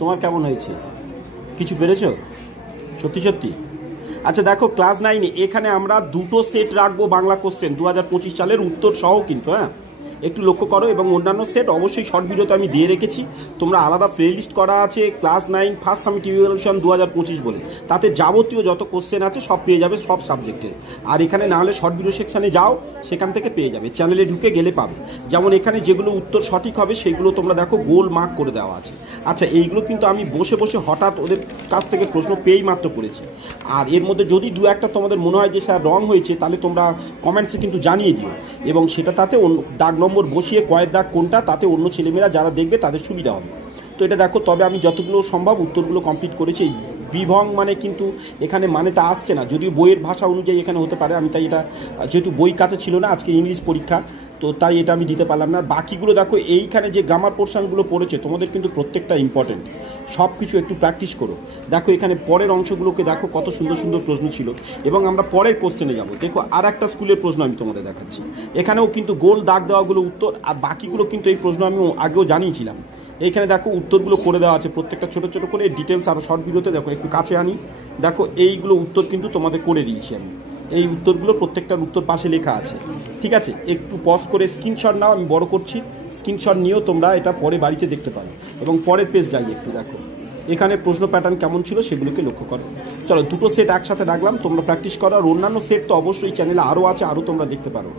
তোমার কেমন হয়েছে? কিছু পেরেছ সত্যি সত্যি? আচ্ছা দেখো, ক্লাস 9-এ এখানে আমরা দুটো সেট রাখবো বাংলা কোশ্চেন 2025 সালের উত্তর সহ কিন্তু, হ্যাঁ একটু লক্ষ্য করো। এবং অন্যান্য সেট অবশ্যই শর্ট ভিডিওতে আমি দিয়ে রেখেছি, তোমরা আলাদা প্লে লিস্ট করা আছে ক্লাস 9 ফার্স্ট সামিট ইভ্যালুয়েশন 2025 বলে, তাতে যাবতীয় যত কোশ্চেন আছে সব পেয়ে যাবে সব সাবজেক্টের। আর এখানে না হলে শর্ট ভিডিও সেকশানে যাও, সেখান থেকে পেয়ে যাবে, চ্যানেলে ঢুকে গেলে পাবে। যেমন এখানে যেগুলো উত্তর সঠিক হবে সেইগুলো তোমরা দেখো গোল মার্ক করে দেওয়া আছে। আচ্ছা এইগুলো কিন্তু আমি বসে বসে হঠাৎ ওদের কাছ থেকে প্রশ্ন পেয়েই মাত্র করেছি। আর এর মধ্যে যদি দু একটা তোমাদের মনে হয় যে স্যার রং হয়েছে, তাহলে তোমরা কমেন্টসে কিন্তু জানিয়ে দিও, এবং সেটা তাতে দাগ নম্বর বসিয়ে কয়ের দাগ কোনটা, তাতে অন্য ছেলেমেয়েরা যারা দেখবে তাদের সুবিধা হবে। তো এটা দেখো, তবে আমি যতগুলো সম্ভব উত্তরগুলো কমপ্লিট করেছি। বিভং মানে কিন্তু এখানে মানেটা আসছে না, যদিও বইয়ের ভাষা অনুযায়ী এখানে হতে পারে। আমি তাই এটা, যেহেতু বই কাছে ছিল না, আজকে ইংলিশ পরীক্ষা, তো তাই এটা আমি দিতে পারলাম না। বাকিগুলো দেখো, এইখানে যে গ্রামার পোর্শনগুলো পড়েছে তোমাদের কিন্তু প্রত্যেকটা ইম্পর্টেন্ট, সব কিছু একটু প্র্যাকটিস করো। দেখো এখানে পরের অংশগুলোকে দেখো কত সুন্দর সুন্দর প্রশ্ন ছিল। এবং আমরা পরের কোশ্চেনে যাব। দেখো আর একটা স্কুলের প্রশ্ন আমি তোমাদের দেখাচ্ছি, এখানেও কিন্তু গোল দাগ দেওয়াগুলো উত্তর, আর বাকিগুলো কিন্তু এই প্রশ্ন আমি আগেও জানিয়েছিলাম। এইখানে দেখো উত্তরগুলো করে দেওয়া আছে প্রত্যেকটা ছোটো ছোটো করে, ডিটেলস আরও শর্ট ভিডিওতে দেখো, একটু কাছে আনি। দেখো এইগুলো উত্তর কিন্তু তোমাদের করে দিয়েছি আমি, এই উত্তরগুলো প্রত্যেকটার উত্তর পাশে লেখা আছে, ঠিক আছে? একটু পজ করে স্ক্রিনশট নাও, আমি বড় করছি, স্ক্রিনশট নিয়েও তোমরা এটা পরে বাড়িতে দেখতে পারো। এবং পরের পেজ যাই একটু দেখো, এখানে প্রশ্ন প্যাটার্ন কেমন ছিল সেগুলোকে লক্ষ্য করো। চলো দুটো সেট একসাথে রাখলাম, তোমরা প্র্যাকটিস করো। আর অন্যান্য সেট তো অবশ্যই চ্যানেলে আরও আছে, আরও তোমরা দেখতে পারো।